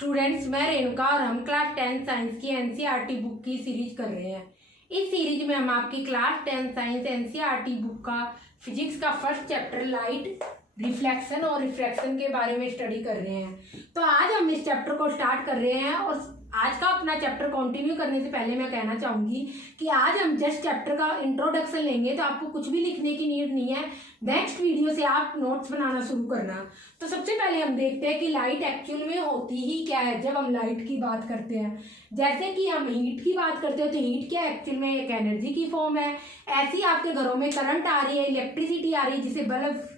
Students, मैं रेणुका और हम क्लास 10 साइंस की एनसीईआरटी बुक की सीरीज कर रहे हैं। इस सीरीज में हम आपकी क्लास 10 साइंस एनसीईआरटी बुक का फिजिक्स का फर्स्ट चैप्टर लाइट, रिफ्लेक्शन और रिफ्रैक्शन के बारे में स्टडी कर रहे हैं। तो आज हम इस चैप्टर को स्टार्ट कर रहे हैं और आज का अपना चैप्टर कंटिन्यू करने से पहले मैं कहना चाहूँगी कि आज हम जस्ट चैप्टर का इंट्रोडक्शन लेंगे, तो आपको कुछ भी लिखने की नीड नहीं है। नेक्स्ट वीडियो से आप नोट्स बनाना शुरू करना। तो सबसे पहले हम देखते हैं कि लाइट एक्चुअल में होती ही क्या है। जब हम लाइट की बात करते हैं, जैसे कि हम हीट की बात करते हैं, तो हीट क्या एक्चुअल में एक एनर्जी की फॉर्म है। ऐसे ही आपके घरों में करंट आ रही है, इलेक्ट्रिसिटी आ रही है, जिसे बल्ब,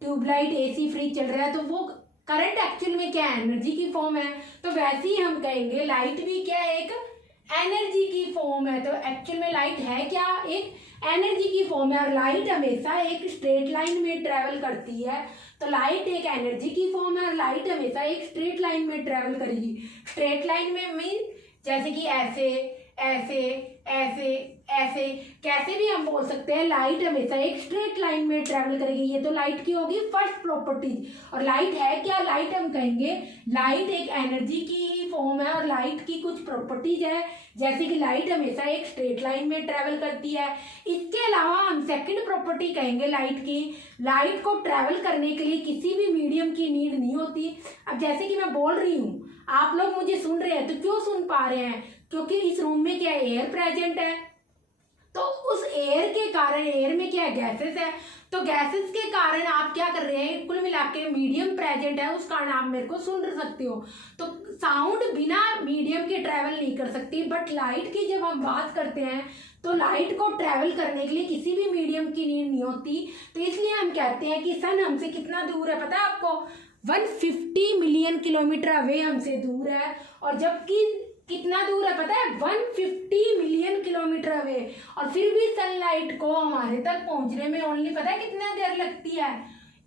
ट्यूबलाइट, एसी, फ्रिज चल रहा है, तो वो करंट एक्चुअल में क्या है, एनर्जी की फॉर्म है। तो वैसे ही हम कहेंगे लाइट भी क्या है, एक एनर्जी की फॉर्म है। तो एक्चुअल में लाइट है क्या, एक एनर्जी की फॉर्म है। और लाइट हमेशा एक स्ट्रेट लाइन में ट्रेवल करती है। तो लाइट एक एनर्जी की फॉर्म है और लाइट हमेशा एक स्ट्रेट लाइन में ट्रेवल करेगी। स्ट्रेट लाइन में मीन जैसे कि ऐसे ऐसे ऐसे ऐसे, कैसे भी हम बोल सकते हैं, लाइट हमेशा एक स्ट्रेट लाइन में ट्रेवल करेगी। ये तो लाइट की होगी फर्स्ट प्रॉपर्टीज। और लाइट है क्या, लाइट हम कहेंगे लाइट एक एनर्जी की ही फॉर्म है और लाइट की कुछ प्रॉपर्टीज है, जैसे कि लाइट हमेशा एक स्ट्रेट लाइन में ट्रेवल करती है। इसके अलावा हम सेकंड प्रॉपर्टी कहेंगे लाइट की, लाइट को ट्रेवल करने के लिए किसी भी मीडियम की नीड नहीं होती। अब जैसे कि मैं बोल रही हूँ, आप लोग मुझे सुन रहे हैं, तो क्यों सुन पा रहे हैं, क्योंकि इस रूम में क्या एयर प्रेजेंट है। तो उस एयर के कारण, एयर में क्या गैसेस है, तो गैसेस के कारण आप क्या कर रहे हैं, कुल मिला के मीडियम प्रेजेंट है, उस कारण आप मेरे को सुन सकते हो। तो साउंड बिना मीडियम के ट्रैवल नहीं कर सकती। बट लाइट की जब हम बात करते हैं, तो लाइट को ट्रैवल करने के लिए किसी भी मीडियम की नीड नहीं होती। तो इसलिए हम कहते हैं कि सन हमसे कितना दूर है, पता है आपको, 150 मिलियन किलोमीटर अवे हमसे दूर है। और जबकि कितना दूर है पता है, 150 मिलियन किलोमीटर अवे। और फिर भी सनलाइट को हमारे तक पहुंचने में ओनली पता है कितना देर लगती है,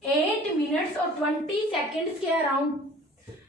8 मिनट्स और 20 सेकेंड्स के अराउंड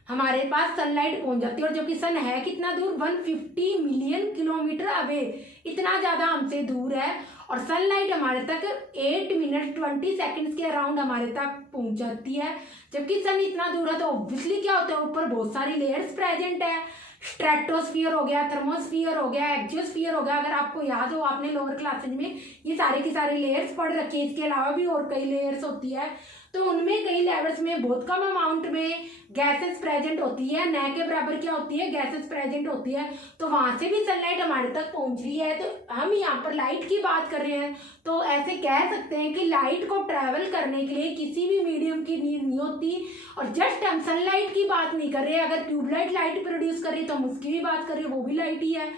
हमारे पास सनलाइट पहुंच जाती है। और जबकि सन है कितना दूर, 150 मिलियन किलोमीटर अवे, इतना ज़्यादा हमसे दूर है। और सनलाइट हमारे तक 8 मिनट 20 सेकेंड्स के अराउंड हमारे तक पहुंच जाती है। जबकि सन इतना दूर है, तो ऑब्वियसली क्या होता है, ऊपर बहुत सारी लेयर्स प्रेजेंट है। स्ट्रेटोस्फियर हो गया, थर्मोस्फियर हो गया, एक्जियोस्फियर हो गया। अगर आपको याद हो, आपने लोअर क्लासेज में ये सारे की सारी लेयर्स पढ़ रखी है। इसके अलावा भी और कई लेयर्स होती है, तो उनमें कई लेवल्स में बहुत कम अमाउंट में गैसेस प्रेजेंट होती है, न के बराबर क्या होती है, गैसेस प्रेजेंट होती है। तो वहां से भी सनलाइट हमारे तक पहुंच रही है। तो हम यहाँ पर लाइट की बात कर रहे हैं, तो ऐसे कह सकते हैं कि लाइट को ट्रैवल करने के लिए किसी भी मीडियम की नीड नहीं होती। और जस्ट हम सनलाइट की बात नहीं कर रहे, अगर ट्यूबलाइट लाइट प्रोड्यूस कर रही है तो हम उसकी भी बात कर रहे हैं, वो भी लाइट ही है।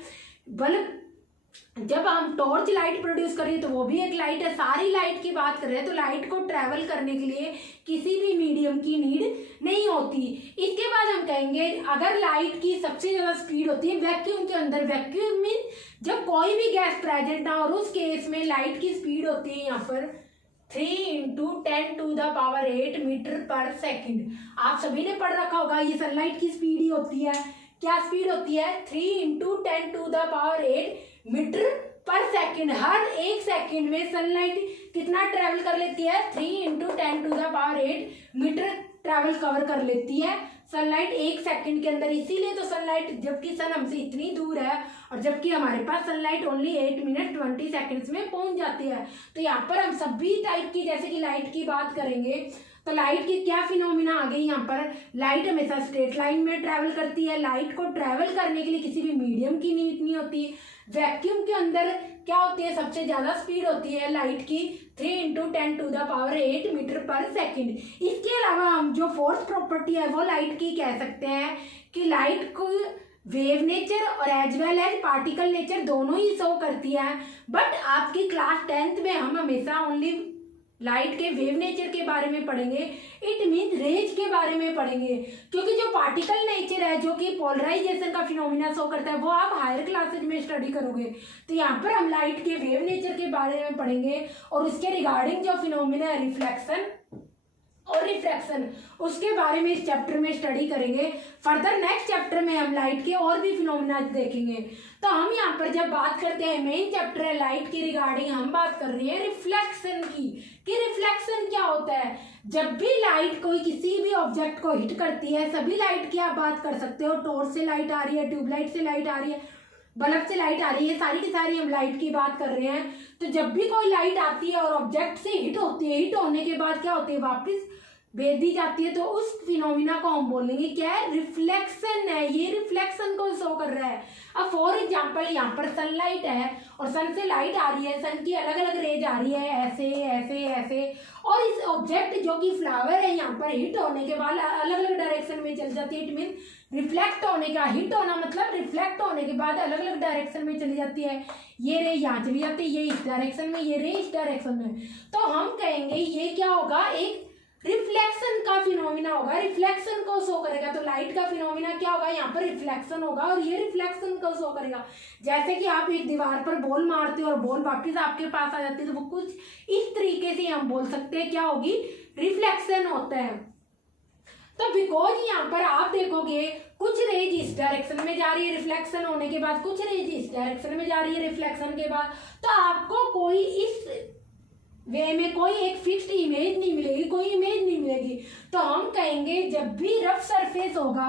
बल्ब, जब हम टॉर्च लाइट प्रोड्यूस कर रही है तो वो भी एक लाइट है। सारी लाइट की बात कर रहे हैं, तो लाइट को ट्रैवल करने के लिए किसी भी मीडियम की नीड नहीं होती। इसके बाद हम कहेंगे, अगर लाइट की सबसे ज़्यादा स्पीड होती है वैक्यूम के अंदर। वैक्यूम मीन जब कोई भी गैस प्रेजेंट ना, और उस केस में लाइट की स्पीड होती है यहाँ पर 3 × 10⁸ मीटर पर सेकेंड। आप सभी ने पढ़ रखा होगा, ये सनलाइट की स्पीड ही होती है। क्या स्पीड होती है, 3 × 10⁸ मीटर पर सेकेंड। हर एक सेकेंड में सनलाइट कितना ट्रैवल कर लेती है, 3 × 10⁸ मीटर ट्रैवल कवर कर लेती है सनलाइट एक सेकंड के अंदर। इसीलिए तो सनलाइट, जबकि सन हमसे इतनी दूर है और जबकि हमारे पास सनलाइट ओनली 8 मिनट 20 सेकेंड्स में पहुंच जाती है। तो यहाँ पर हम सभी टाइप की, जैसे कि लाइट की बात करेंगे, तो लाइट की क्या फिनोमिना आ गई यहाँ पर, लाइट हमेशा स्ट्रेट लाइन में ट्रैवल करती है। लाइट को ट्रैवल करने के लिए किसी भी मीडियम की नीड नहीं होती। वैक्यूम के अंदर क्या होती है, सबसे ज्यादा स्पीड होती है लाइट की 3 × 10⁸ मीटर पर सेकेंड। इसके अलावा हम जो फोर्थ प्रॉपर्टी है वो लाइट की कह सकते हैं कि लाइट को वेव नेचर और as well as particle nature दोनों ही शो करती है। बट आपकी क्लास 10th में हम हमेशा ओनली लाइट के वेव नेचर के बारे में पढ़ेंगे, इट मीन रेज के बारे में पढ़ेंगे। क्योंकि जो पार्टिकल नेचर है, जो कि पोलराइजेशन का फिनोमिना शो करता है, वो आप हायर क्लासेज में स्टडी करोगे। तो यहाँ पर हम लाइट के वेव नेचर के बारे में पढ़ेंगे और उसके रिगार्डिंग जो फिनोमिना है, रिफ्लेक्शन और रिफ्रैक्शन, उसके बारे में इस चैप्टर में स्टडी करेंगे। फर्दर नेक्स्ट चैप्टर में हम लाइट के और भी फिनोमिना देखेंगे। तो हम यहाँ पर जब बात करते हैं, मेन चैप्टर है लाइट की रिगार्डिंग, हम बात कर रहे हैं रिफ्लेक्शन की, कि रिफ्लेक्शन क्या होता है, जब भी लाइट कोई किसी भी ऑब्जेक्ट को हिट करती है, सभी लाइट की आप बात कर सकते हो, टॉर्च से लाइट आ रही है, ट्यूबलाइट से लाइट आ रही है, बल्ब से लाइट आ रही है, सारी की सारी हम लाइट की बात कर रहे हैं। तो जब भी कोई लाइट आती है और ऑब्जेक्ट से हिट होती है, हिट होने के बाद क्या होती है, वापस भेज दी जाती है, तो उस फिनोमिना को हम बोलेंगे क्या है, रिफ्लेक्शन है। ये रिफ्लेक्शन को शो कर रहा है। अब फॉर एग्जांपल यहाँ पर सनलाइट है और सन से लाइट आ रही है, सन की अलग अलग रेज आ रही है, ऐसे ऐसे ऐसे, और इस ऑब्जेक्ट जो कि फ्लावर है यहाँ पर हिट होने के बाद अलग अलग डायरेक्शन में चल जाती है। इट मीन रिफ्लेक्ट होने का, हिट होना मतलब रिफ्लेक्ट होने के बाद अलग अलग डायरेक्शन में चली जाती है। ये रे यहाँ चली जाती है, ये इस डायरेक्शन में, ये रे इस डायरेक्शन में। तो हम कहेंगे ये क्या होगा, एक रिफ्लेक्शन का फिनोमिना होगा, रिफ्लेक्शन को शो करेगा। तो लाइट का फिनोमिना क्या होगा, यहाँ पर रिफ्लेक्शन होगा और ये रिफ्लेक्शन को शो करेगा। जैसे कि आप एक दीवार पर बॉल मारते हो और बॉल वापस आपके पास आ जाती है, तो वो कुछ इस तरीके से हम बोल सकते हैं क्या होगी, रिफ्लेक्शन होता है। तो बिकॉज यहाँ पर आप देखोगे कुछ रेज इस डायरेक्शन में जा रही है रिफ्लेक्शन होने के बाद, कुछ रेज इस डायरेक्शन में जा रही है रिफ्लेक्शन के बाद, तो आपको कोई इस वे में कोई एक फिक्स्ड इमेज नहीं मिलेगी, कोई इमेज नहीं मिलेगी। तो हम कहेंगे जब भी रफ सरफेस होगा,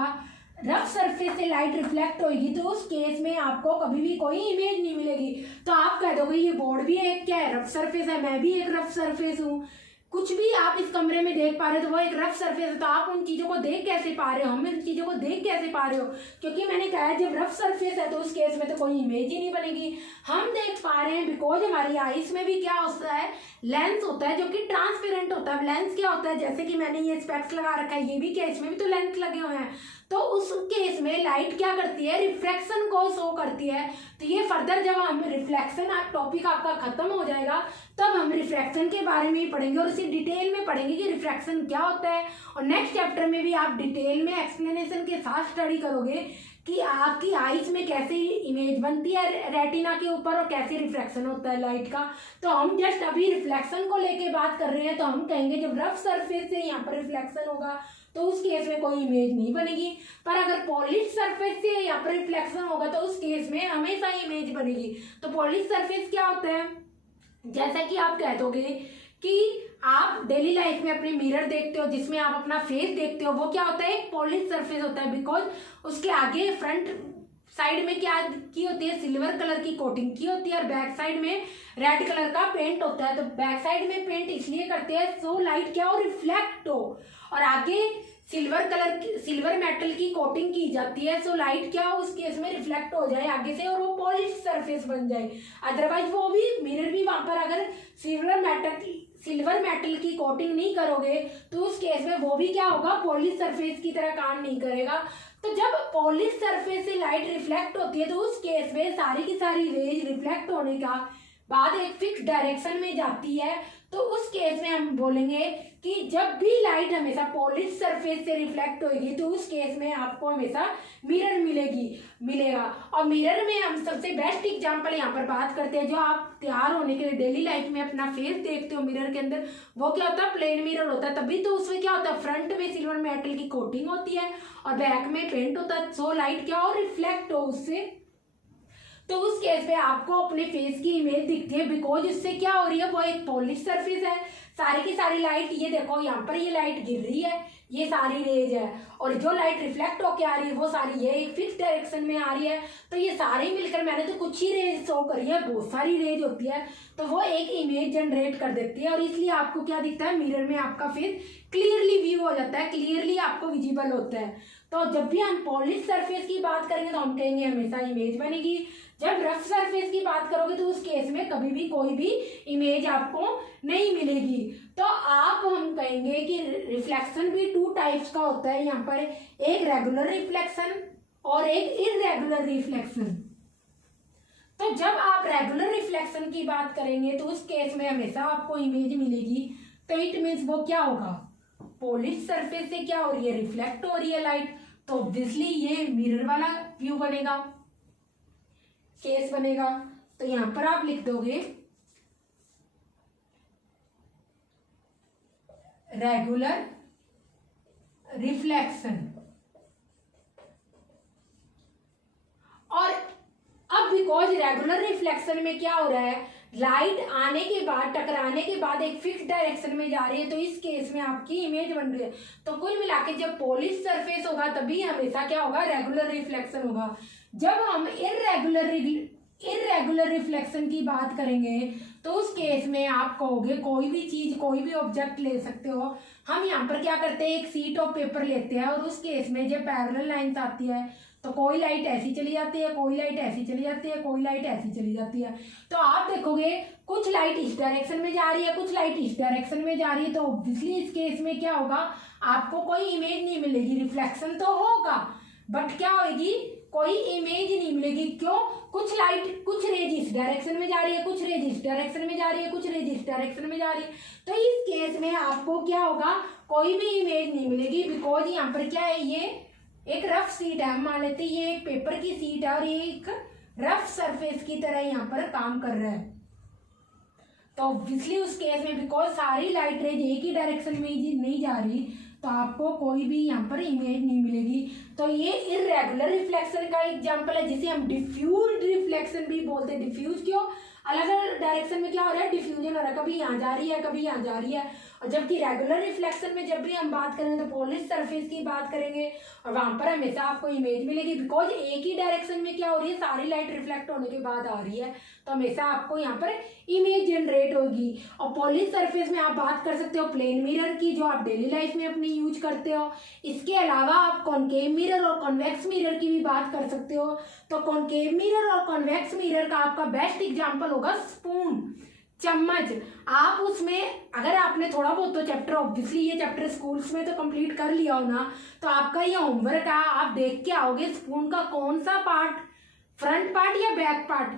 रफ सरफेस से लाइट रिफ्लेक्ट होगी, तो उस केस में आपको कभी भी कोई इमेज नहीं मिलेगी। तो आप कह दोगे ये बोर्ड भी एक क्या है, रफ सरफेस है, मैं भी एक रफ सरफेस हूँ, कुछ भी आप इस कमरे में देख पा रहे हो तो वो एक रफ सरफेस है। तो आप उन चीजों को देख कैसे पा रहे हो, हम इन चीजों को देख कैसे पा रहे हो, क्योंकि मैंने कहा है जब रफ सरफेस है तो उस केस में तो कोई इमेज ही नहीं बनेगी। हम देख पा रहे हैं बिकॉज हमारी आईज में भी क्या होता है, लेंस होता है जो कि ट्रांसपेरेंट होता है। लेंस क्या होता है, जैसे कि मैंने ये स्पेक्स लगा रखा है, ये भी क्या, इसमें भी तो लेंस लगे हुए हैं। तो उस केस में लाइट क्या करती है, रिफ्लेक्शन को शो करती है। तो ये फर्दर जब हम रिफ्लेक्शन टॉपिक आपका खत्म हो जाएगा तब हम रिफ्लेक्शन के बारे में ही पढ़ेंगे और इसी डिटेल में पढ़ेंगे कि रिफ्लेक्शन क्या होता है। और नेक्स्ट चैप्टर में भी आप डिटेल में एक्सप्लेनेशन के साथ स्टडी करोगे कि आपकी आईज में कैसे इमेज बनती है रेटिना के ऊपर और कैसे रिफ्लेक्शन होता है लाइट का। तो हम जस्ट अभी रिफ्लेक्शन को लेके बात कर रहे हैं। तो हम कहेंगे जब रफ सरफेस से यहाँ पर रिफ्लेक्शन होगा तो उस केस में कोई इमेज नहीं बनेगी, पर अगर पॉलिश सरफेस से यहाँ पर रिफ्लेक्शन होगा तो उस केस में हमेशा इमेज बनेगी। तो पॉलिश सरफेस क्या होता है, जैसा कि आप कह दोगे कि आप डेली लाइफ में अपने मिरर देखते हो जिसमें आप अपना फेस देखते हो, वो क्या होता है, एक पॉलिश सरफेस होता है। बिकॉज उसके आगे फ्रंट साइड में क्या की होती है, सिल्वर कलर की कोटिंग की होती है और बैक साइड में रेड कलर का पेंट होता है। तो बैक साइड में पेंट इसलिए करते हैं सो लाइट क्या हो, रिफ्लेक्ट हो, और आगे सिल्वर मेटल की कोटिंग की जाती है सो लाइट क्या हो, उस केस में रिफ्लेक्ट हो जाए आगे से और वो पॉलिश सरफेस बन जाए। अदरवाइज वो भी मिरर भी वहां पर अगर सिल्वर मेटल की कोटिंग नहीं करोगे तो उस केस में वो भी क्या होगा, पॉलिश सरफेस की तरह काम नहीं करेगा। तो जब पॉलिश सरफेस से लाइट रिफ्लेक्ट होती है तो उस केस में सारी की सारी रेज रिफ्लेक्ट होने का बाद एक फिक्स डायरेक्शन में जाती है। तो उस केस में हम बोलेंगे कि जब भी लाइट हमेशा पॉलिश सरफेस से रिफ्लेक्ट होगी तो उस केस में आपको हमेशा मिरर मिलेगा। और मिरर में हम सबसे बेस्ट एग्जांपल यहाँ पर बात करते हैं, जो आप तैयार होने के लिए डेली लाइफ में अपना फेस देखते हो मिरर के अंदर, वो क्या होता है, प्लेन मिरर होता है। तभी तो उसमें क्या होता है, फ्रंट में सिल्वर मेटल की कोटिंग होती है और बैक में पेंट होता है, सो लाइट क्या हो, रिफ्लेक्ट हो उससे। तो उस केस पे आपको अपने फेस की इमेज दिखती है बिकॉज इससे क्या हो रही है, वो एक पॉलिश सरफेस है। सारी की सारी लाइट, ये देखो यहाँ पर ये लाइट गिर रही है, ये सारी रेज है, और जो लाइट रिफ्लेक्ट होके आ रही है वो सारी ये एक फिक्स डायरेक्शन में आ रही है। तो ये सारी मिलकर, मैंने तो कुछ ही रेज शो करी है, बहुत सारी रेज होती है, तो वो एक इमेज जनरेट कर देती है और इसलिए आपको क्या दिखता है, मिरर में आपका फेस क्लियरली व्यू हो जाता है, क्लियरली आपको विजिबल होता है। तो जब भी हम पॉलिश सरफेस की बात करेंगे तो हम कहेंगे हमेशा इमेज बनेगी। जब रफ सरफेस की बात करोगे तो उस केस में कभी भी कोई भी इमेज आपको नहीं मिलेगी। तो आप हम कहेंगे कि रिफ्लेक्शन भी 2 टाइप्स का होता है यहाँ पर, एक रेगुलर रिफ्लेक्शन और एक इररेगुलर रिफ्लेक्शन। तो जब आप रेगुलर रिफ्लेक्शन की बात करेंगे तो उस केस में हमेशा आपको इमेज मिलेगी। तो इट मीन्स वो क्या होगा, पॉलिश सरफेस से क्या हो रही है, रिफ्लेक्ट हो रही है लाइट, तो ऑब्वियसली ये मिरर वाला व्यू बनेगा, केस बनेगा। तो यहां पर आप लिख दोगे रेगुलर रिफ्लेक्शन। और अब बिकॉज रेगुलर रिफ्लेक्शन में क्या हो रहा है, लाइट आने के बाद, टकराने के बाद एक फिक्स डायरेक्शन में जा रही है, तो इस केस में आपकी इमेज बन रही है। तो कुल मिला के जब पॉलिश सरफेस होगा तभी हमेशा क्या होगा, रेगुलर रिफ्लेक्शन होगा। जब हम इरेगुलर रिफ्लेक्शन की बात करेंगे तो उस केस में आप कहोगे कोई भी चीज, कोई भी ऑब्जेक्ट ले सकते हो। हम यहाँ पर क्या करते हैं, एक शीट ऑफ पेपर लेते हैं और उस केस में जब पैरेलल लाइंस आती है तो कोई लाइट ऐसी चली जाती है, कोई लाइट ऐसी चली जाती है, कोई लाइट ऐसी चली जाती है। तो आप देखोगे कुछ लाइट इस डायरेक्शन में जा रही है, कुछ लाइट इस डायरेक्शन में जा रही है, तो ऑब्वियसली इस केस में क्या होगा, आपको कोई इमेज नहीं मिलेगी। रिफ्लेक्शन तो होगा बट क्या होगी, कोई इमेज नहीं मिलेगी। क्यों, कुछ रेज इस डायरेक्शन में जा रही है, कुछ रेज इस डायरेक्शन में जा रही है, कुछ रेज इस डायरेक्शन में जा रही है। तो इस केस में आपको क्या होगा, कोई भी इमेज नहीं मिलेगी। बिकॉज यहाँ पर क्या है, ये एक रफ सीट है, हम मान लेते हैं ये एक पेपर की सीट है और ये एक रफ सरफेस की तरह यहाँ पर काम कर रहा है। तो ऑब्वियसली उस केस में बिकॉज सारी लाइट रेज एक ही डायरेक्शन में नहीं जा रही, तो आपको कोई भी यहाँ पर इमेज नहीं मिलेगी। तो ये इरेगुलर रिफ्लेक्शन का एग्जांपल है, जिसे हम डिफ्यूज रिफ्लेक्शन भी बोलते हैं। डिफ्यूज क्यों, अलग अलग डायरेक्शन में क्या हो रहा है, डिफ्यूजन हो रहा है, कभी यहाँ जा रही है, कभी यहाँ जा रही है। और जबकि रेगुलर रिफ्लेक्शन में जब भी हम बात करेंगे तो पॉलिश सरफेस की बात करेंगे और वहां पर हमेशा आपको इमेज मिलेगी। बिकॉज एक ही डायरेक्शन में क्या हो रही है, सारी लाइट रिफ्लेक्ट होने के बाद आ रही है, तो हमेशा आपको यहाँ पर इमेज जनरेट होगी। और पॉलिश सरफेस में आप बात कर सकते हो प्लेन मिरर की, जो आप डेली लाइफ में अपनी यूज करते हो। इसके अलावा आप कॉनकेव मिरर और कॉन्वेक्स मिरर की भी बात कर सकते हो। तो कॉनकेव मिरर और कॉन्वेक्स मिरर का आपका बेस्ट एग्जाम्पल होगा स्पून, चम्मच। आप उसमें अगर आपने थोड़ा बहुत तो चैप्टर, ऑब्वियसली ये चैप्टर स्कूल्स में तो कंप्लीट कर लिया हो ना, तो आपका ये होमवर्क है, आप देख के आओगे स्पून का कौन सा पार्ट, फ्रंट पार्ट या बैक पार्ट,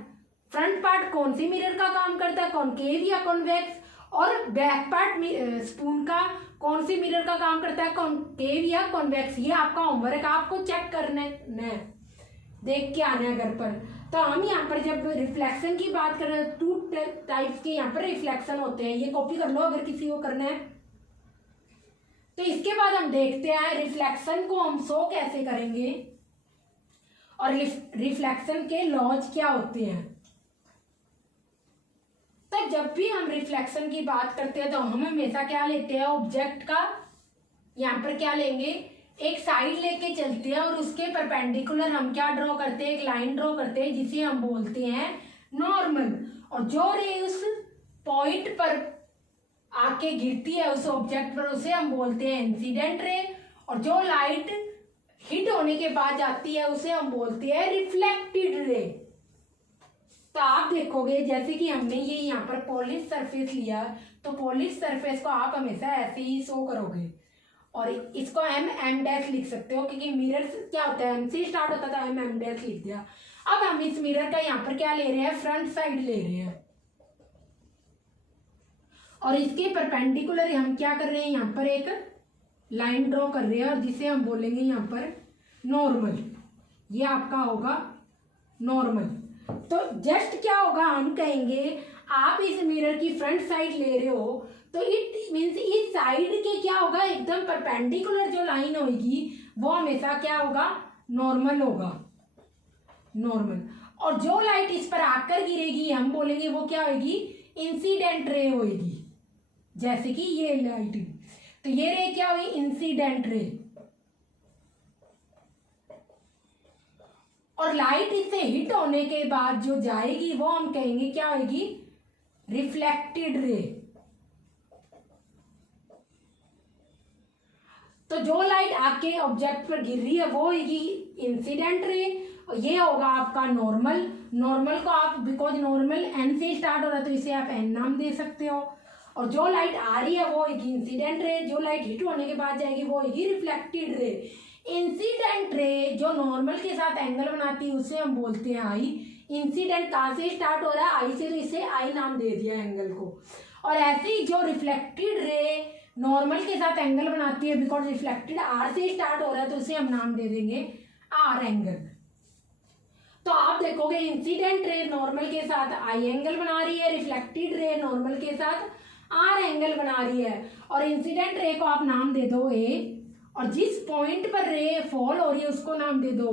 फ्रंट पार्ट कौन सी मिरर का काम करता है, कॉनकेव या कॉन्वेक्स, और बैक पार्ट स्पून का कौन सी मिरर का काम करता है, कॉनकेव या कॉन्वेक्स। ये आपका होमवर्क, आपको चेक करना है, देख के आना है घर पर। तो हम यहाँ पर जब रिफ्लेक्शन की बात कर रहे हैं, 2 टाइप्स के यहाँ पर रिफ्लेक्शन होते हैं, ये कॉपी कर लो अगर किसी को करना है। तो इसके बाद हम देखते हैं रिफ्लेक्शन को हम शो कैसे करेंगे और रिफ्लेक्शन के लॉज क्या होते हैं। तो जब भी हम रिफ्लेक्शन की बात करते हैं तो हम हमेशा क्या लेते हैं, ऑब्जेक्ट का यहाँ पर क्या लेंगे, एक साइड लेके चलते हैं और उसके परपेंडिकुलर हम क्या ड्रॉ करते हैं, एक लाइन ड्रॉ करते हैं जिसे हम बोलते हैं नॉर्मल। और जो रे उस पॉइंट पर आके गिरती है उस ऑब्जेक्ट पर, उसे हम बोलते हैं इंसिडेंट रे। और जो लाइट हिट होने के बाद जाती है उसे हम बोलते हैं रिफ्लेक्टेड रे। तो आप देखोगे जैसे कि हमने ये यहाँ पर पॉलिश सरफेस लिया, तो पॉलिश सरफेस को आप हमेशा ऐसे ही शो करोगे और इसको एम डैश लिख सकते हो, क्योंकि मिरर क्या होता है, एम से स्टार्ट होता था, एम डैश लिख दिया। अब हम इस मिरर का यहाँ पर क्या ले रहे हैं, फ्रंट साइड ले रहे हैं और इसके परपेंडिकुलर हम क्या कर रहे हैं, यहाँ पर एक लाइन ड्रॉ कर रहे हैं और जिसे हम बोलेंगे यहाँ पर नॉर्मल। ये आपका होगा नॉर्मल। तो जस्ट क्या होगा, हम कहेंगे आप इस मिरर की फ्रंट साइड ले रहे हो, तो इट मीन्स इस साइड के क्या होगा, एकदम परपेंडिकुलर जो लाइन होगी वो हमेशा क्या होगा, नॉर्मल होगा, नॉर्मल। और जो लाइट इस पर आकर गिरेगी हम बोलेंगे वो क्या होगी, इंसिडेंट रे होगी। जैसे कि ये लाइट, तो ये रे क्या हुई, इंसिडेंट रे। और लाइट इससे हिट होने के बाद जो जाएगी वो हम कहेंगे क्या होगी, रिफ्लेक्टेड रे। तो जो लाइट आके ऑब्जेक्ट पर गिर रही है वो होगी इंसिडेंट रे और ये होगा आपका नॉर्मल। नॉर्मल को आप, बिकॉज नॉर्मल एन से स्टार्ट हो रहा है तो इसे आप एन नाम दे सकते हो। और जो लाइट आ रही है वो होगी इंसिडेंट रे, जो लाइट हिट होने के बाद जाएगी वो होगी रिफ्लेक्टेड रे। इंसिडेंट रे जो नॉर्मल के साथ एंगल बनाती है उसे हम बोलते हैं आई। इंसिडेंट कहाँ से स्टार्ट हो रहा है, आई से, तो इसे आई नाम दे दिया एंगल को। और ऐसे ही जो रिफ्लेक्टेड रे नॉर्मल के साथ एंगल बनाती है, बिकॉज रिफ्लेक्टेड आर से स्टार्ट हो रहा है तो उसे हम नाम दे देंगे आर एंगल। तो आप देखोगे इंसिडेंट रे नॉर्मल के साथ आई एंगल बना रही है, रिफ्लेक्टेड रे नॉर्मल के साथ आर एंगल बना रही है। और इंसिडेंट रे को आप नाम दे दो ए, और जिस पॉइंट पर रे फॉल हो रही है उसको नाम दे दो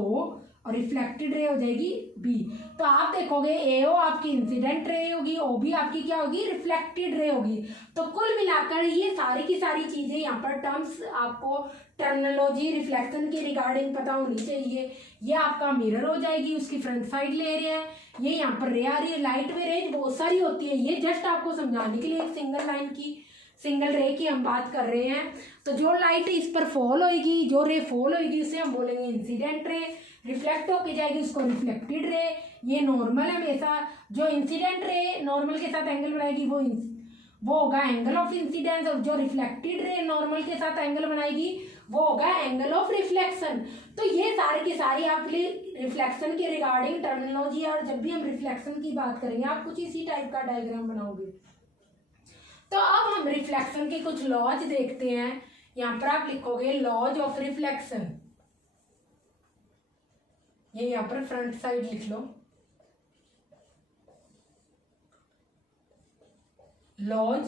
और रिफ्लेक्टेड रे हो जाएगी बी। तो आप देखोगे एओ आपकी इंसिडेंट रे होगी, ओ बी आपकी क्या होगी, रिफ्लेक्टेड रे होगी। तो कुल मिलाकर ये सारी की सारी चीजें यहाँ पर टर्म्स आपको टर्मिनोलॉजी रिफ्लेक्शन के रिगार्डिंग पता होनी चाहिए। ये आपका मिरर हो जाएगी, उसकी फ्रंट साइड ले रहे हैं, ये यहाँ पर रे आ रही है। लाइट में रेंज बहुत सारी होती है, ये जस्ट आपको समझाने के लिए एक सिंगल लाइन की सिंगल रे की हम बात कर रहे हैं। तो जो लाइट इस पर फॉल होगी, जो रे फॉल होगी उसे हम बोलेंगे इंसिडेंट रे, रिफ्लेक्ट होके जाएगी उसको रिफ्लेक्टेड रे। ये नॉर्मल है हमेशा, जो इंसिडेंट रे नॉर्मल के साथ एंगल बनाएगी वो होगा एंगल ऑफ इंसिडेंस, और जो रिफ्लेक्टेड रे नॉर्मल के साथ एंगल बनाएगी वो होगा एंगल ऑफ रिफ्लेक्शन। तो ये सारे की सारी आपके रिफ्लेक्शन के रिगार्डिंग टर्मिनोलॉजी, और जब भी हम रिफ्लेक्शन की बात करेंगे आप कुछ इसी टाइप का डायग्राम बनाओगे। तो अब हम रिफ्लेक्शन के कुछ लॉज देखते हैं। यहाँ पर आप लिखोगे लॉज ऑफ रिफ्लेक्शन, ये यहाँ पर फ्रंट साइड लिख लो, लॉज।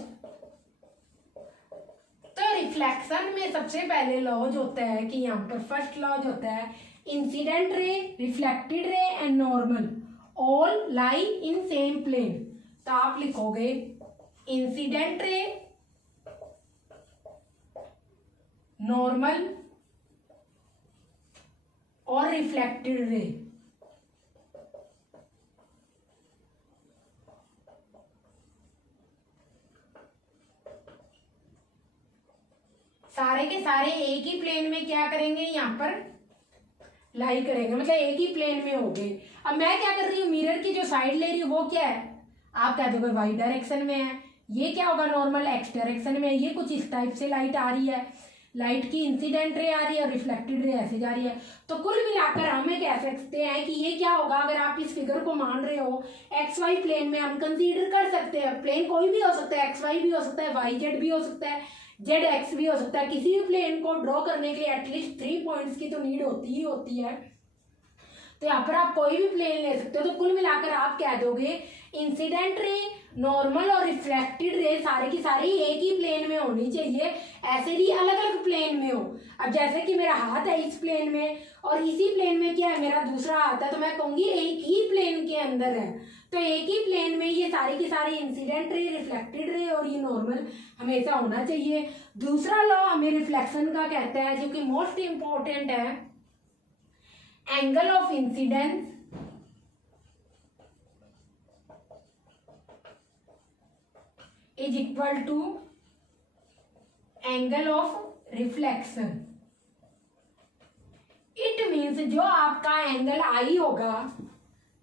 तो रिफ्लेक्शन में सबसे पहले लॉज होता है कि यहाँ पर फर्स्ट लॉज होता है incident ray, reflected ray and normal all lie in same plane. तो आप लिखोगे इंसिडेंट रे, नॉर्मल और रिफ्लेक्टेड रे। सारे के सारे एक ही प्लेन में क्या करेंगे, यहाँ पर लाई करेंगे, मतलब एक ही प्लेन में हो गए। अब मैं क्या कर रही हूँ, मिरर की जो साइड ले रही हूँ वो क्या है, आप कह दोगे वाई डायरेक्शन में है। ये क्या होगा, नॉर्मल एक्स डायरेक्शन में है। ये कुछ इस टाइप से लाइट आ रही है, लाइट की इंसिडेंट रे आ रही है और रिफ्लेक्टेड रे ऐसे जा रही है। तो कुल मिलाकर हमें कह सकते हैं कि ये क्या होगा, अगर आप इस फिगर को मान रहे हो एक्स वाई प्लेन में हम कंसीडर कर सकते हैं। प्लेन कोई भी हो सकता है, एक्स वाई भी हो सकता है, वाई जेड भी हो सकता है, जेड एक्स भी हो सकता है। किसी भी प्लेन को ड्रॉ करने के लिए एटलीस्ट 3 पॉइंट्स की तो नीड होती ही होती है। तो यहाँ पर आप कोई भी प्लेन ले सकते हो। तो कुल मिलाकर आप कह दोगे इंसिडेंट रे, नॉर्मल और रिफ्लेक्टेड रे सारे की सारी एक ही प्लेन में होनी चाहिए, ऐसे भी अलग अलग प्लेन में हो। अब जैसे कि मेरा हाथ है इस प्लेन में और इसी प्लेन में क्या है, मेरा दूसरा हाथ है, तो मैं कहूंगी एक ही प्लेन के अंदर है। तो एक ही प्लेन में ये सारी की सारी इंसिडेंट रे, रिफ्लेक्टेड रे और ये नॉर्मल हमेशा होना चाहिए। दूसरा लॉ हमें रिफ्लेक्शन का कहता है, जो कि मोस्ट इंपॉर्टेंट है, angle of incidence is equal to angle of reflection. It means जो आपका एंगल आई होगा,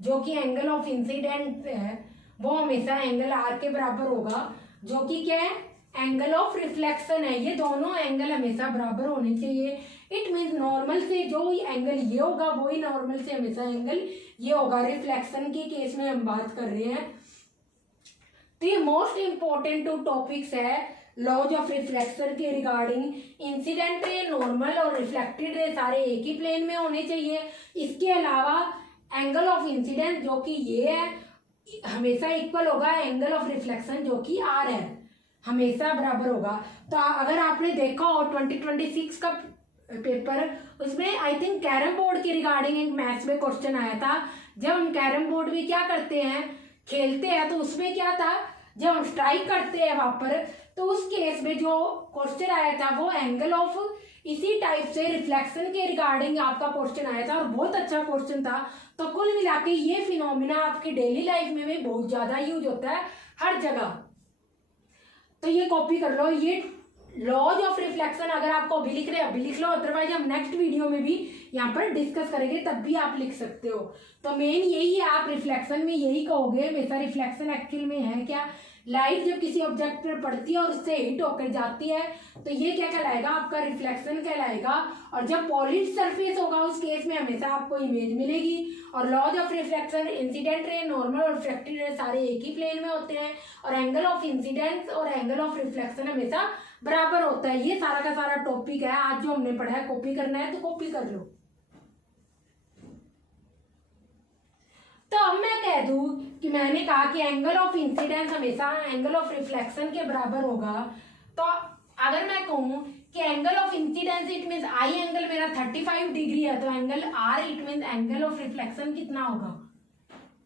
जो कि एंगल ऑफ इंसिडेंट है, वो हमेशा एंगल आर के बराबर होगा, जो कि क्या है, एंगल ऑफ रिफ्लेक्शन है। ये दोनों एंगल हमेशा बराबर होने चाहिए। इट मीन्स नॉर्मल से जो एंगल ये होगा वही नॉर्मल से हमेशा एंगल ये होगा। रिफ्लेक्शन के केस में हम बात कर रहे हैं। तो ये मोस्ट इंपॉर्टेंट 2 टॉपिक्स है लॉज ऑफ रिफ्लेक्शन के रिगार्डिंग। इंसिडेंट रे, नॉर्मल और रिफ्लेक्टेड रे सारे एक ही प्लेन में होने चाहिए। इसके अलावा एंगल ऑफ इंसिडेंस जो कि ये है हमेशा इक्वल होगा एंगल ऑफ रिफ्लेक्शन जो कि आर है, हमेशा बराबर होगा। तो अगर आपने देखा हो 2026 का पेपर, उसमें आई थिंक कैरम बोर्ड के रिगार्डिंग एक मैथ्स में क्वेश्चन आया था। जब हम कैरम बोर्ड में क्या करते हैं, खेलते हैं, तो उसमें क्या था, जब हम स्ट्राइक करते हैं वहां पर, तो उस केस में जो क्वेश्चन आया था वो एंगल ऑफ इसी टाइप से रिफ्लेक्शन के रिगार्डिंग आपका क्वेश्चन आया था और बहुत अच्छा क्वेश्चन था। तो कुल मिला के ये फिनोमिना आपकी डेली लाइफ में भी बहुत ज्यादा यूज होता है हर जगह। तो ये कॉपी कर लो, ये लॉज ऑफ रिफ्लेक्शन अगर आपको अभी लिख रहे हैं अभी लिख लो, अदरवाइज हम नेक्स्ट वीडियो में भी यहाँ पर डिस्कस करेंगे, तब भी आप लिख सकते हो। तो मेन यही है, आप रिफ्लेक्शन में यही कहोगे हमेशा। रिफ्लेक्शन एक्चुअल में है क्या, लाइट जब किसी ऑब्जेक्ट पर पड़ती है और उससे हिट होकर जाती है तो ये क्या कहलाएगा, आपका रिफ्लेक्शन कहलाएगा। और जब पॉलिश सरफेस होगा उस केस में हमेशा आपको इमेज मिलेगी। और laws of reflection, incident ray, normal और रिफ्लेक्टेड रे सारे एक ही प्लेन में होते हैं और एंगल ऑफ इंसिडेंस और एंगल ऑफ रिफ्लेक्शन हमेशा बराबर होता है। ये सारा का सारा टॉपिक है आज जो हमने पढ़ा है। कॉपी करना है तो कॉपी कर लो। तो अब मैं कह दूं कि मैंने कहा कि एंगल ऑफ इंसिडेंस हमेशा एंगल ऑफ रिफ्लेक्शन के बराबर होगा। तो अगर मैं कहूं कि angle of incidence it means I angle मेरा 35 डिग्री है, तो angle R it means angle of reflection कितना होगा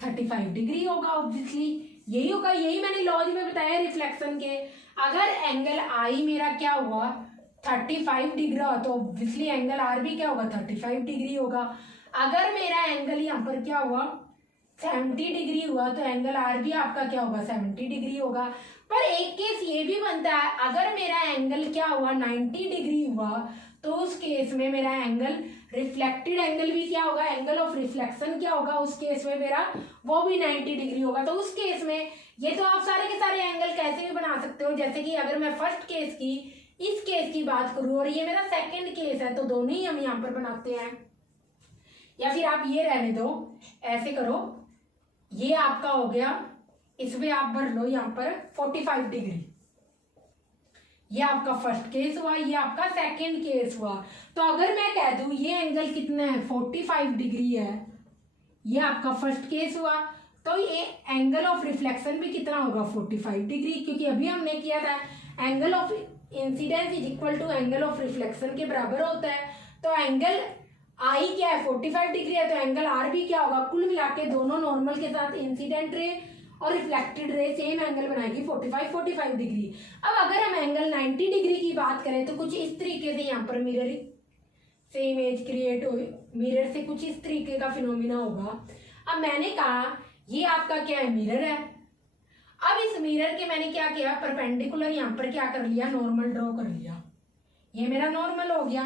35 डिग्री होगा ऑब्वियसली, यही होगा, यही मैंने लॉज में बताया रिफ्लेक्शन के। अगर एंगल आई मेरा क्या हुआ 35 डिग्री हो तो ऑब्वियसली एंगल आर भी क्या होगा 35 डिग्री होगा। अगर मेरा एंगल यहाँ पर क्या हुआ 70 डिग्री हुआ तो एंगल आर भी आपका क्या होगा 70 डिग्री होगा। पर एक केस ये भी बनता है, अगर मेरा एंगल क्या हुआ 90 डिग्री हुआ तो उस केस में मेरा एंगल रिफ्लेक्टेड एंगल भी क्या होगा, एंगल ऑफ रिफ्लेक्शन क्या होगा उस केस में मेरा वो भी 90 डिग्री होगा। तो उस केस में ये तो आप सारे के सारे एंगल कैसे भी बना सकते हो, जैसे कि अगर मैं फर्स्ट केस की इस केस की बात करूं और ये मेरा सेकंड केस है तो दोनों ही हम यहाँ पर बनाते हैं, या फिर आप ये रहने दो ऐसे करो, ये आपका हो गया, इसमें आप भर लो यहाँ पर 45 डिग्री, ये आपका फर्स्ट केस हुआ, ये आपका सेकंड केस हुआ। तो अगर मैं कह दूं ये एंगल कितना है 45 डिग्री है, ये आपका फर्स्ट केस हुआ, तो ये एंगल ऑफ रिफ्लेक्शन भी कितना होगा 45 डिग्री, क्योंकि अभी हमने किया था angle of incidence is equal to angle of reflection के बराबर होता है। तो एंगल आई क्या है 45 डिग्री है, तो एंगल आर भी क्या होगा, कुल मिला के दोनों नॉर्मल के साथ इंसिडेंट रे और रिफ्लेक्टेड रे सेम एंगल बनाएगी 45 डिग्री। अब अगर हम एंगल 90 डिग्री की बात करें तो कुछ इस तरीके से यहाँ पर मिरर से इमेज क्रिएट हो, मिरर से कुछ इस तरीके का फिनोमिना होगा। अब मैंने कहा ये आपका क्या है मिरर है, अब इस मिरर के मैंने क्या किया परपेंडिकुलर यहाँ पर क्या कर लिया नॉर्मल ड्रॉ कर लिया, ये मेरा नॉर्मल हो गया।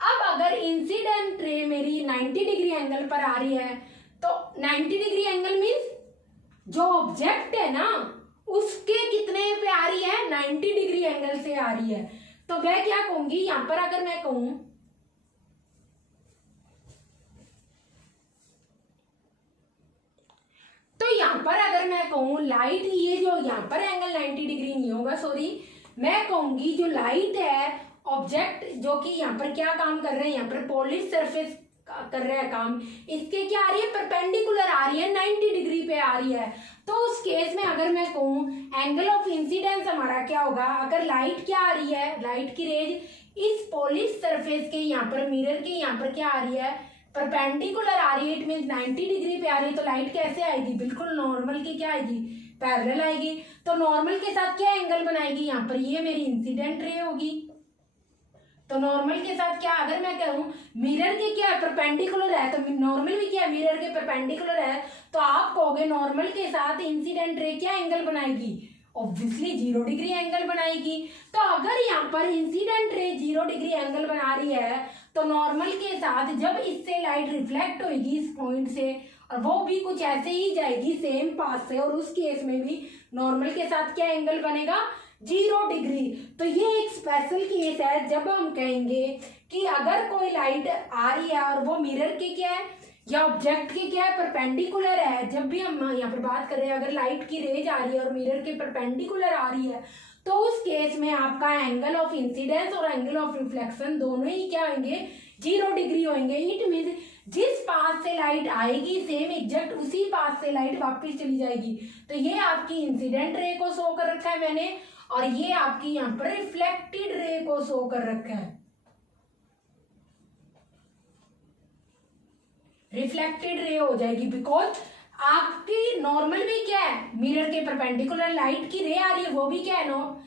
अब अगर इंसिडेंट रे मेरी 90 डिग्री एंगल पर आ रही है तो 90 डिग्री एंगल मीन्स जो ऑब्जेक्ट है ना उसके कितने पे आ रही है 90 डिग्री एंगल से आ रही है। तो मैं क्या कहूंगी यहां पर, अगर मैं कहूं तो यहां पर अगर मैं कहूं लाइट, ये जो यहां पर एंगल 90 डिग्री नहीं होगा, सॉरी, मैं कहूंगी जो लाइट है ऑब्जेक्ट जो कि यहाँ पर क्या काम कर रहे हैं, यहाँ पर पॉलिश सरफेस कर रहा है काम, इसके क्या आ रही है परपेंडिकुलर आ रही है 90 डिग्री पे आ रही है। तो उस केस में अगर मैं कहूँ एंगल ऑफ इंसिडेंस हमारा क्या होगा, अगर लाइट क्या आ रही है, लाइट की रेज इस पॉलिश सरफेस के यहाँ पर मिरर के यहाँ पर क्या आ रही है परपेंडिकुलर आ रही है, इट मीन्स 90 डिग्री पे आ रही है, तो लाइट कैसे आएगी बिल्कुल नॉर्मल की क्या आएगी पैरेलल आएगी। तो नॉर्मल के साथ क्या एंगल बनाएगी यहाँ पर, ये मेरी इंसिडेंट रे होगी। तो नॉर्मल के साथ क्या, अगर मैं कहूँ मिरर के क्या परपेंडिकुलर है तो नॉर्मल भी क्या मिरर के परपेंडिकुलर है, तो आप कहोगे नॉर्मल के साथ इंसिडेंट रे क्या एंगल बनाएगी, ऑब्वियसली 0 डिग्री एंगल बनाएगी। तो अगर यहाँ पर इंसिडेंट रे 0 डिग्री एंगल बना रही है तो नॉर्मल के साथ जब इससे लाइट रिफ्लेक्ट होगी इस पॉइंट से और वो भी कुछ ऐसे ही जाएगी सेम पाथ से, और उस केस में भी नॉर्मल के साथ क्या एंगल बनेगा 0 डिग्री। तो ये एक स्पेशल केस है जब हम कहेंगे कि अगर कोई लाइट आ रही है और वो मिरर के क्या है या ऑब्जेक्ट के क्या है परपेंडिकुलर है, जब भी हम यहाँ पर बात कर रहे हैं अगर लाइट की रेज आ रही है और मिरर के परपेंडिकुलर आ रही है तो उस केस में आपका एंगल ऑफ इंसिडेंस और एंगल ऑफ रिफ्लेक्शन दोनों ही क्या होंगे 0 डिग्री होंगे। इट मीन्स जिस पाथ से लाइट आएगी सेम एग्जैक्ट उसी पाथ से लाइट वापस चली जाएगी। तो ये आपकी इंसिडेंट रे को शो कर रखा है मैंने, और ये आपकी यहाँ पर रिफ्लेक्टेड रे को शो कर रखा है। रिफ्लेक्टेड रे हो जाएगी बिकॉज आपकी नॉर्मल भी क्या है मिरर के परपेंडिकुलर लाइट की रे आ रही है, वो भी क्या है नो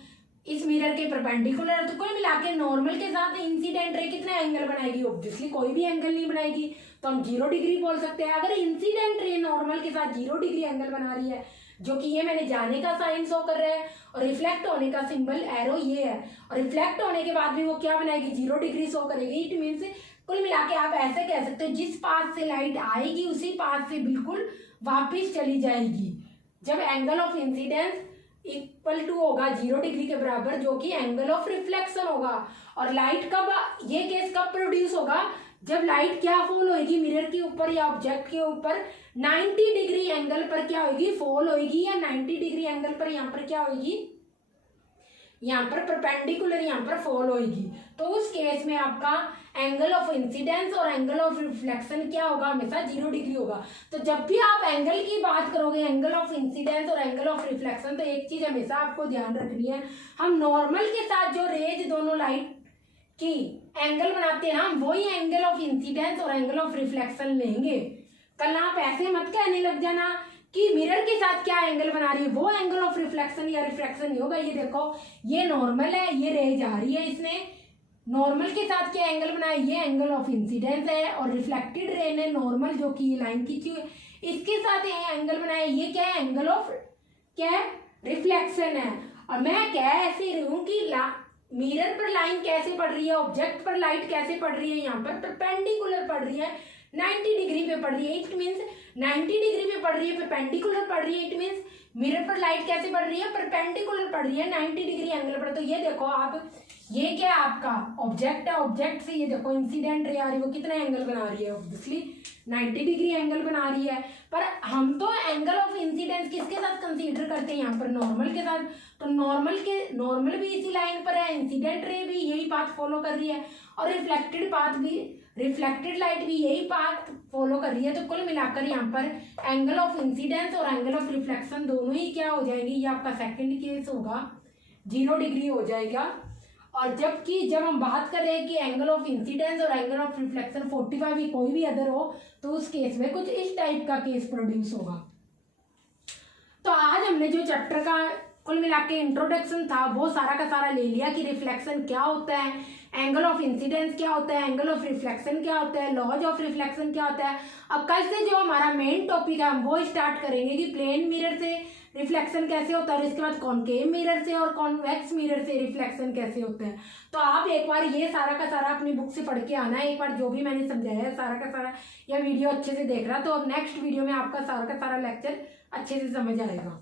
इस मिरर के परपेंडिकुलर। तो कोई मिला के नॉर्मल के साथ इंसिडेंट रे कितना एंगल बनाएगी, ऑब्वियसली कोई भी एंगल नहीं बनाएगी, तो हम 0 डिग्री बोल सकते हैं। अगर इंसिडेंट रे नॉर्मल के साथ 0 डिग्री एंगल बना रही है, जो कि ये मैंने जाने का साइन शो कर रहा है और रिफ्लेक्ट होने का सिंबल एरो ये है, और रिफ्लेक्ट होने के बाद भी वो क्या बनाएगी 0 डिग्री शो करेगी। इट मीन्स कुल मिला के आप ऐसे कह सकते हो जिस पाथ से लाइट आएगी उसी पाथ से बिल्कुल वापिस चली जाएगी जब angle of incidence equal to होगा 0 डिग्री के बराबर, जो कि एंगल ऑफ रिफ्लेक्शन होगा। और लाइट कब, ये केस कब प्रोड्यूस होगा, जब लाइट क्या फॉल होगी मिरर के ऊपर या ऑब्जेक्ट के ऊपर 90 डिग्री एंगल पर क्या होगी फॉल होगी, या 90 डिग्री एंगल पर यहाँ पर क्या होगी यहाँ पर परपेंडिकुलर यहाँ पर फॉल होगी, तो उस केस में आपका एंगल ऑफ इंसिडेंस और एंगल ऑफ रिफ्लेक्शन क्या होगा, हमेशा 0 डिग्री होगा। तो जब भी आप एंगल की बात करोगे, एंगल ऑफ इंसिडेंस और एंगल ऑफ रिफ्लेक्शन, तो एक चीज हमेशा आपको ध्यान रखनी है, हम नॉर्मल के साथ जो रेज दोनों लाइट की एंगल बनाते हैं, हम वही एंगल ऑफ इंसिडेंस और एंगल ऑफ रिफ्लेक्शन लेंगे। कल आप ऐसे मत कहने लग जाना कि मिरर के साथ क्या एंगल बना रही है, वो एंगल ऑफ रिफ्लेक्शन या रिफ्लेक्शन नहीं होगा। ये देखो, ये नॉर्मल है, ये रे जा रही है, इसने नॉर्मल के साथ क्या एंगल बनाया, ये एंगल ऑफ इंसिडेंस है, और रिफ्लेक्टेड रे ने नॉर्मल जो कि ये लाइन खींची हुई इसके साथ ये एंगल बनाया, ये क्या है, एंगल ऑफ क्या है, रिफ्लेक्शन है। और मैं कह ऐसे रही हूँ कि मिरर पर लाइन कैसे पड़ रही है, ऑब्जेक्ट पर लाइट कैसे पड़ रही है, यहाँ पर परपेंडिकुलर पड़ रही है, 90 डिग्री पे पड़ रही है। इट मीन्स 90 डिग्री पे पड़ रही है, परपेंडिकुलर पड़ रही है। इट मीन्स मिरर पर लाइट कैसे पड़ रही है, परपेंडिकुलर पड़ रही है, 90 डिग्री एंगल पर। तो ये देखो आप, ये क्या है आपका ऑब्जेक्ट है, ऑब्जेक्ट से ये देखो इंसिडेंट रे आ रही है, वो कितना एंगल बना रही है, ऑब्वियसली 90 डिग्री एंगल बना रही है। पर हम तो एंगल ऑफ इंसिडेंस किसके साथ कंसीडर करते हैं, यहाँ पर नॉर्मल के साथ। तो नॉर्मल भी इसी लाइन पर है, इंसिडेंट रे भी यही पाथ फॉलो कर रही है, और रिफ्लेक्टेड लाइट भी यही पाथ फॉलो कर रही है। तो कुल मिलाकर यहाँ पर एंगल ऑफ इंसिडेंस और एंगल ऑफ रिफ्लेक्शन दोनों ही क्या हो जाएंगे, ये आपका सेकंड केस होगा, 0 डिग्री हो जाएगा। और जबकि जब हम बात कर रहे हैं कि एंगल ऑफ इंसिडेंस और एंगल ऑफ रिफ्लेक्शन 45 ही कोई भी अदर हो, तो उस केस में कुछ इस टाइप का केस प्रोड्यूस होगा। तो आज हमने जो चैप्टर का कुल मिला के इंट्रोडक्शन था वो सारा का सारा ले लिया कि रिफ्लेक्शन क्या होता है, एंगल ऑफ इंसिडेंस क्या होता है, एंगल ऑफ रिफ्लेक्शन क्या होता है, लॉज ऑफ रिफ्लेक्शन क्या होता है। अब कल से जो हमारा मेन टॉपिक है हम वो स्टार्ट करेंगे कि प्लेन मिरर से रिफ्लेक्शन कैसे होता है, और इसके बाद कॉनकेव मिरर से और कॉन्वेक्स मिरर से रिफ्लेक्शन कैसे होता है। तो आप एक बार ये सारा का सारा अपनी बुक से पढ़ के आना है, एक बार जो भी मैंने समझाया है सारा का सारा, या वीडियो अच्छे से देख रहा, तो नेक्स्ट वीडियो में आपका सारा का सारा लेक्चर अच्छे से समझ आएगा।